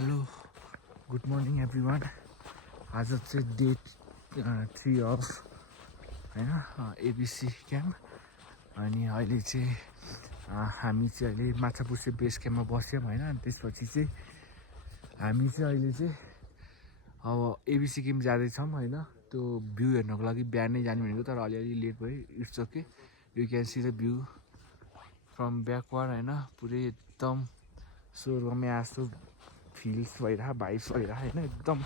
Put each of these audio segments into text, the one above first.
Hello good morning everyone. आज चाहिँ day 3 of होइन एबिसी क्याम्प। अनि अहिले चाहिँ हामी चाहिँ अहिले माछापुच्छ्रे बेस क्याम्पमा बस्यौँ होइन। अनि त्यसपछि चाहिँ हामी चाहिँ अहिले चाहिँ अब एबिसी क्याम्प जाँदैछौँ होइन। त्यो भ्यू हेर्नको लागि बिहानै जाने भनेको, तर अलिअलि लेट भयो। It's okay, you can see the view from backward होइन। पुरै एकदम स्वर्गमै जस्तो फिल्स भइरह, भाइब्स भइरह होइन, एकदम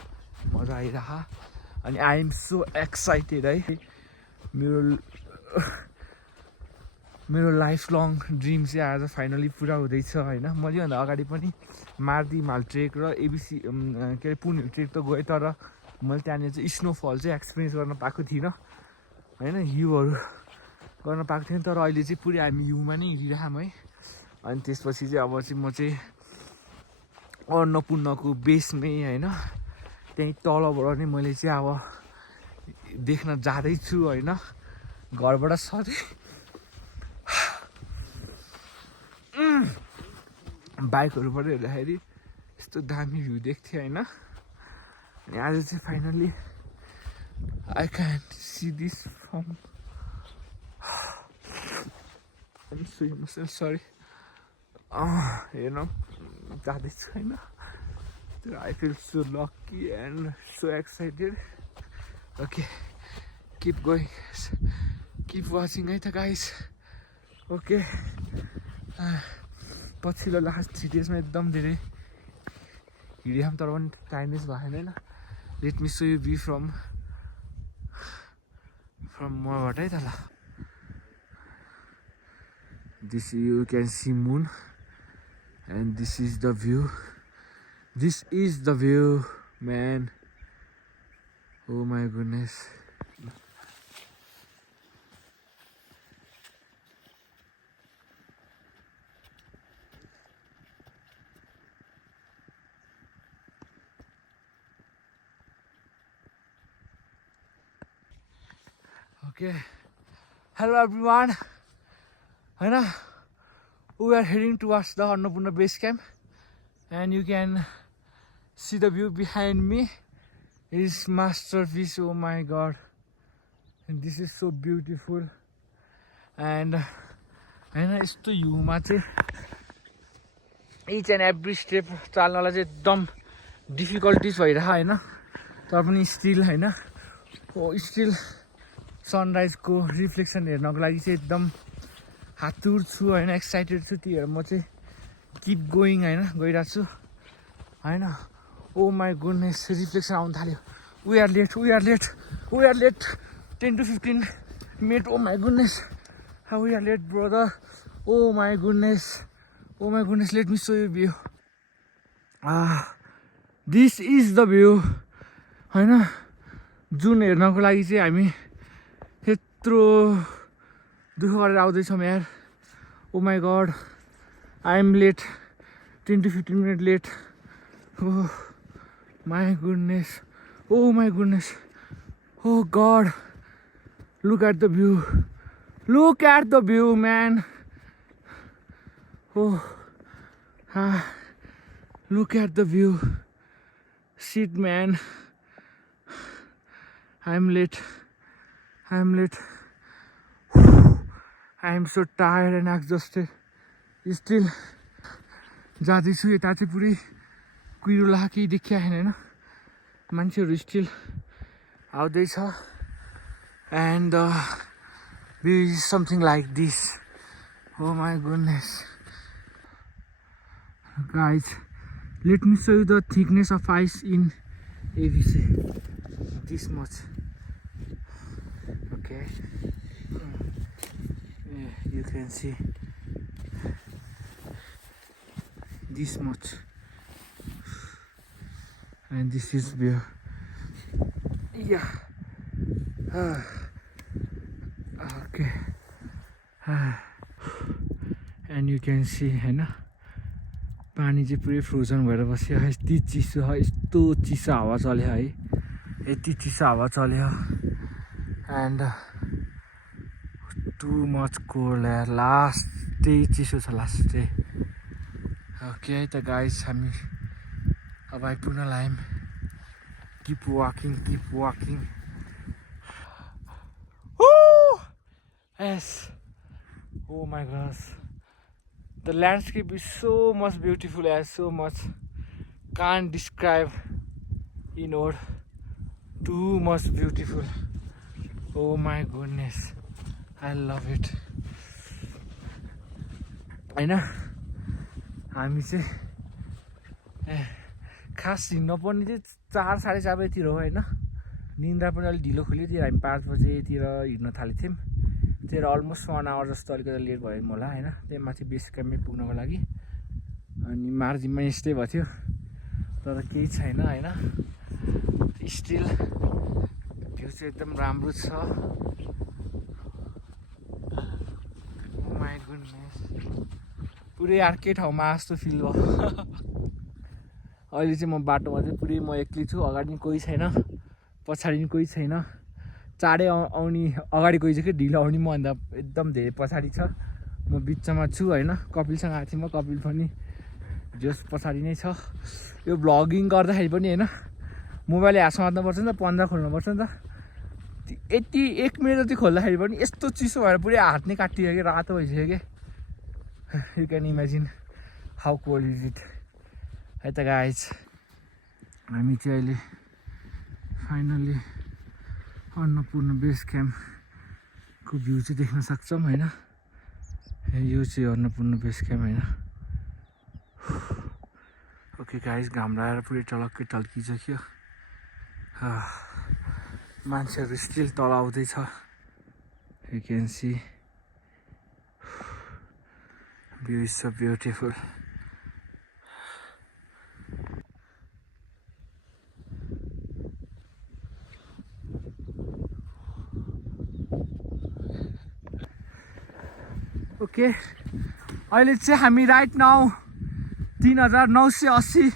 मजा आइरह। अनि आई एम सो एक्साइटेड है। मेरो लाइफ लङ ड्रिम चाहिँ आज फाइनली पुरा हुँदैछ होइन। मैले योभन्दा अगाडि पनि मार्दी हिमाल ट्रेक र एबिसी के अरे पुन ट्रेक त गएँ, तर मैले त्यहाँनिर चाहिँ स्नोफल चाहिँ एक्सपिरियन्स गर्न पाएको थिइनँ होइन, हिउँहरू गर्न पाएको थिएँ। तर अहिले चाहिँ पुरै हामी हिउँमा नै हिँडिरहौँ है। अनि त्यसपछि चाहिँ अब चाहिँ म चाहिँ अन्नपूर्णको बेसमै होइन, त्यहीँ तलबाट नै मैले चाहिँ अब देख्न जाँदैछु होइन। घरबाट सधैँ बाइकहरूबाट हेर्दाखेरि यस्तो दामी भ्यू देख्थेँ होइन। अनि आज चाहिँ finally I can see this from सरी हेर्न जाँदैछु होइन। I feel so lucky and so excited. Okay, keep going, keep watching है त गाइस। ओके, पछिल्लो लास्ट 3 डेजमा एकदम धेरै हिँडिहाम, तर पनि टाइम वेस्ट भएन होइन। Let me show you be from मबाट है त ल। This you can see moon and this is the view. This is the view, man. Oh my goodness. Okay, hello everyone. Right, we are heading towards the Annapurna base camp, and you can see the view behind me is masterpiece. Oh my god, and this is so beautiful. And होइन, यस्तो हिउँमा चाहिँ each and every step चाल्नलाई चाहिँ एकदम difficulties भइरह होइन। तर पनि still होइन, still सनराइजको reflection हेर्नको लागि चाहिँ एकदम हातुर छु होइन, एक्साइटेड छु। त्यही भएर म चाहिँ किप गोइङ होइन, गइरहेको छु होइन। ओ माई गुडनेस, रिफ्लेक्सन आउनु थाल्यो। We are late 10 to 15 minute. Oh my goodness, how we are late brother. Oh my goodness, let me show you view. This is the view होइन, जुन हेर्नको लागि चाहिँ हामी यत्रो दुःख गरेर आउँदैछौँ यार। Oh my god, I am late, 10 to 15 minute late. Oh my goodness, oh my goodness, oh god, look at the view, man. Oh, look at the view. Shit man, I'm late. I am so tired and exhausted. Still जाँदैछु। यता चाहिँ पुरै कुहिरो ला केही देखिया छैन होइन, मान्छेहरू स्टिल आउँदैछ। And the view is something like this. Oh my goodness guys, let me show you the thickness of ice in ABC. This much. Okay, you can see this much, and this is view. Yeah. Okay. And you can see होइन, पानी चाहिँ पुरै frozen भएर बस्यो। यति चिसो है, यस्तो चिसो हावा चल्यो है, यति चिसो हावा चल्यो। एन्ड टु मच कोल्ड यार, लास्ट डे चिसो छ, लास्ट डे। ओके है त गाइस, हामी अब आइपुग्न लाग्यौँ keep walking Woo! Yes. Oh my gosh, the landscape is so much beautiful, so much can't describe in word. Too much beautiful. Oh my goodness, I love it. हैन हामी चाहिँ खास हिँड्न पर्ने चाहिँ 4-4:30 बजेतिर हो हैन निन्द्रा पनि अलिक ढिलो खुल्यो थियो हामी 5 बजेतिर हिँड्न थालेको थियौँ त्यही अलमोस्ट 1 आवर जस्तो अलिकति लेट भयो मलाई हैन त्यही माथि बेस क्याम्पमै पुग्नको लागि अनि मार्जिनमा यस्तै भयो थियो तर केही छैन हैन स्टिल भ्यू चाहिँ एकदम राम्रो छ माय गुडनेस पुरै अर्कै ठाउँमा जस्तो फिल भयो अहिले चाहिँ म बाटोमा चाहिँ पुरै म एक्लै छु अगाडि पनि कोही छैन पछाडि पनि कोही छैन चाँडै आउने अगाडि कोही चाहिँ ढिलो आउने मभन्दा एकदम धेरै पछाडि छ म बिचमा छु हैन कपिलसँग आएको थिएँ म कपिल पनि जस पछाडि नै छ यो भ्लगिङ गर्दाखेरि पनि हैन मोबाइल हात समात्नुपर्छ नि त 15 खोल्नुपर्छ नि त यति 1 मिनट जति खोल्दाखेरि पनि यस्तो चिसो भएर पुरै हात नै काटियो कि रातो भइसक्यो कि you can imagine how cold is it है त गाइज हामी चाहिँ अहिले फाइनली अन्नपूर्ण बेस क्याम्पको भ्यू चाहिँ देख्न सक्छौँ हैन यो चाहिँ अन्नपूर्ण बेस क्याम्प हैन ओके गाइज घाम लगाएर पुरै टलक्कै टल्किसक्यो मान्छेहरू स्टिल तल आउँदैछ you can see view is so beautiful okay अहिले चाहिँ हामी राइट नाउ 3980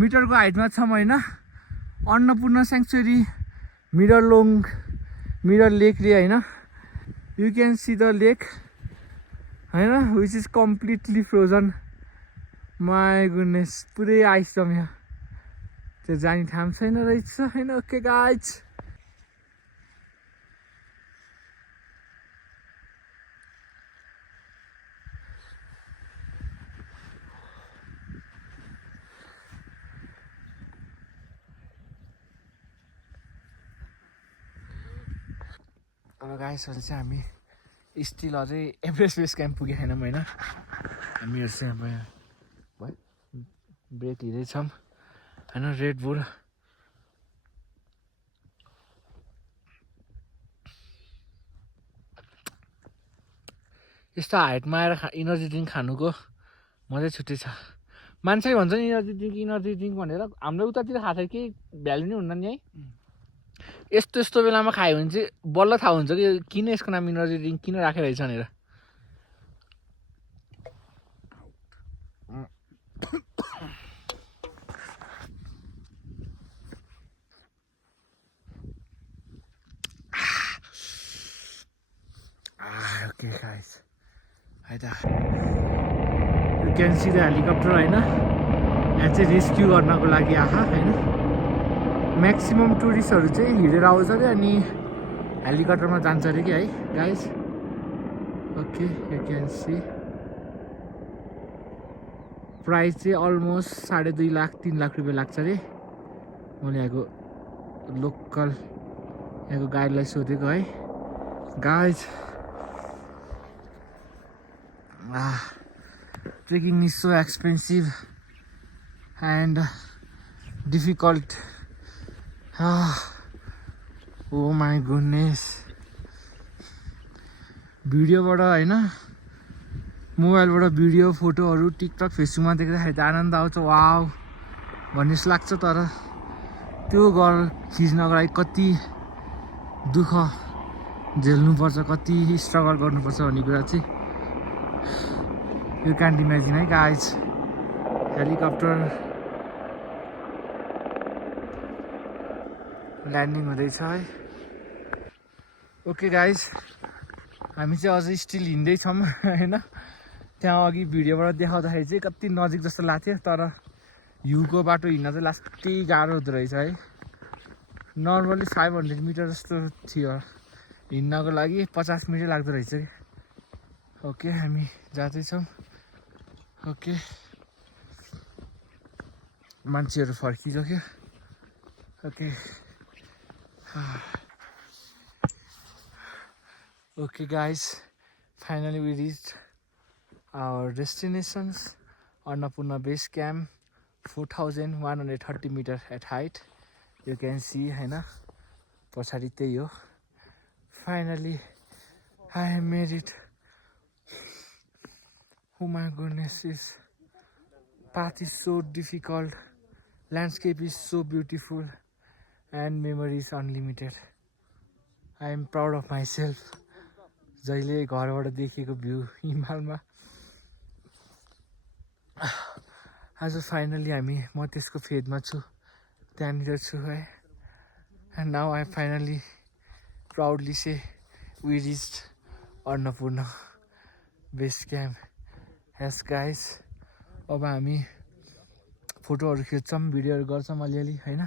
मिटरको हाइटमा छौँ हैन अन्नपूर्ण स्याङ्क्चुरी मिरर लेक रे हैन यु क्यान सी द लेक हैन which is completely frozen my goodness पुरै आइस जम्यो त्यो जाने ठाउँ छैन रहेछ हैन ओके गाइज अब गाइसहरू चाहिँ हामी स्टिल अझै एभरेस्ट बेस क्याम्प पुगेको छैनौँ होइन हामीहरू चाहिँ अब भयो ब्रेक लिँदैछौँ होइन रेड बुल यस्तो हाइटमा आएर इनर्जी ड्रिङ्क खानुको मजै छुट्टै छ मान्छे भन्छ नि इनर्जी ड्रिङ्क भनेर हाम्रो उतातिर खाएको केही भ्यालु नै हुन्न नि है यस्तो बेलामा खायो भने चाहिँ बल्ल थाहा हुन्छ कि किन यसको नाम इनर्जी ड्रिङ्क किन राखेको रहेछ भनेर ओके गाइस है त you can see the helicopter होइन यहाँ चाहिँ रेस्क्यु गर्नको लागि आहा होइन म्याक्सिमम टुरिस्टहरू चाहिँ हिँडेर आउँछ अरे अनि हेलिकप्टरमा जान्छ अरे कि है guys okay you can see price चाहिँ अलमोस्ट 2.5 लाख 3 लाख रुपियाँ लाग्छ अरे मैले यहाँको लोकल यहाँको गाइडलाई सोधेको है guys trekking is so expensive and difficult oh my goodness भिडियोबाट हैन मोबाइलबाट भिडियो फोटोहरू टिकटक फेसबुकमा देख्दाखेरि त आनन्द आउँछ वाउ भन्ने जस्तो लाग्छ तर त्यो खिच्नको लागि कति दुःख झेल्नुपर्छ कति स्ट्रगल गर्नुपर्छ भन्ने कुरा चाहिँ यु क्यान्ट इमेजिन है गाइज हेलिकप्टर ल्यान्डिङ हुँदैछ है ओके गाइज हामी चाहिँ अझै स्टिल हिँड्दैछौँ होइन त्यहाँ अघि भिडियोबाट देखाउँदाखेरि चाहिँ कति नजिक जस्तो लाग्थ्यो तर हिउँको बाटो हिँड्न चाहिँ लास्टै गाह्रो हुँदो रहेछ है। नर्मली 500 मिटर जस्तो थियो हिँड्नको लागि, 50 मिनट लाग्दो रहेछ कि। ओके हामी जाँदैछौँ। ओके मान्छेहरू फर्किसक्यो। Okay okay guys, finally we reached our destinations, Annapurna base camp, 4130 meter at height. You can see हैन पछाडि त्यही हो। Finally I have made it. Oh my goodness, this path is so difficult, landscape is so beautiful, and memories unlimited. I am proud of myself. जहिले घरबाट देखेको view हिमालमा आज finally म त्यसको फेदमा छु, त्यहाँनिर छु है। And now I finally proudly say we reached Annapurna base camp. Yes guys, अब हामी फोटोहरू खिच्छौँ, भिडियोहरू गर्छौँ अलिअलि हैन।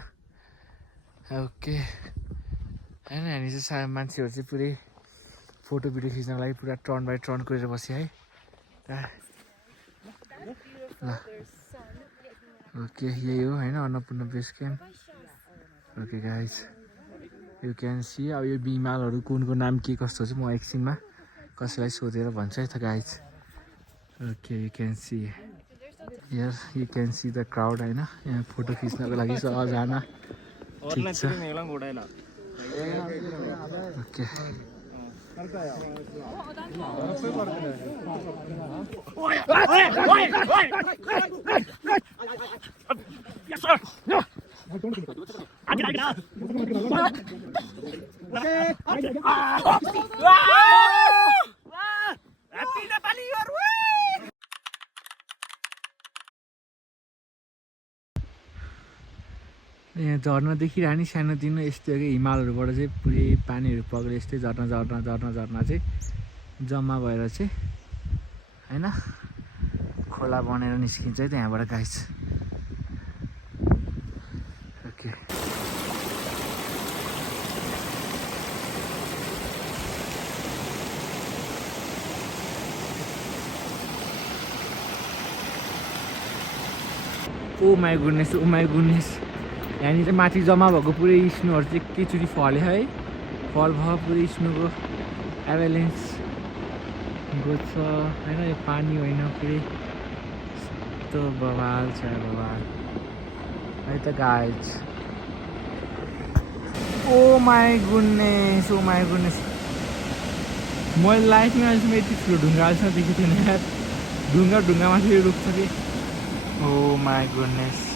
ओके हैन, हामी चाहिँ मान्छेहरू चाहिँ पुरै फोटो भिडियो खिच्नको लागि पुरा टर्न बाई टर्न गरेर बस्यो है। ल ओके यही हो हैन Annapurna base camp. Okay guys you can see. अब यो हिमालहरू कुनको नाम के कस्तो छ म एकछिनमा कसैलाई सोधेर भन्छु है त guys. Okay you can see here, you can see the crowd हैन। यहाँ फोटो खिच्नको लागि सबजना ठिक छ। ओके यहाँ झर्ना देखिरह नि सानोतिनो यस्तो हो कि हिमालहरूबाट चाहिँ पुरै पानीहरू पग्यो। यस्तै झर्ना झर्ना झर्ना झर्ना चाहिँ जम्मा भएर चाहिँ हैन खोला बनेर निस्किन्छ है त्यहाँबाट guys. Okay oh my goodness, oh my goodness. यहाँनिर चाहिँ माथि जम्मा भएको पुरै स्नोहरू चाहिँ एकैचोटि फल्यो है। फल भयो पुरै स्नोको एभालेन्स गएको छ हैन। यो पानी होइन पुरै यस्तो बवाल छ, बवाल है त guys. Oh my goodness, oh my goodness. मैले लाइफमा अहिलेसम्म यति ठुलो ढुङ्गा अहिलेसम्म देखेको थिएन यार। ढुङ्गा ढुङ्गामाथि रुख्छ कि। ओ माई गुडनेस।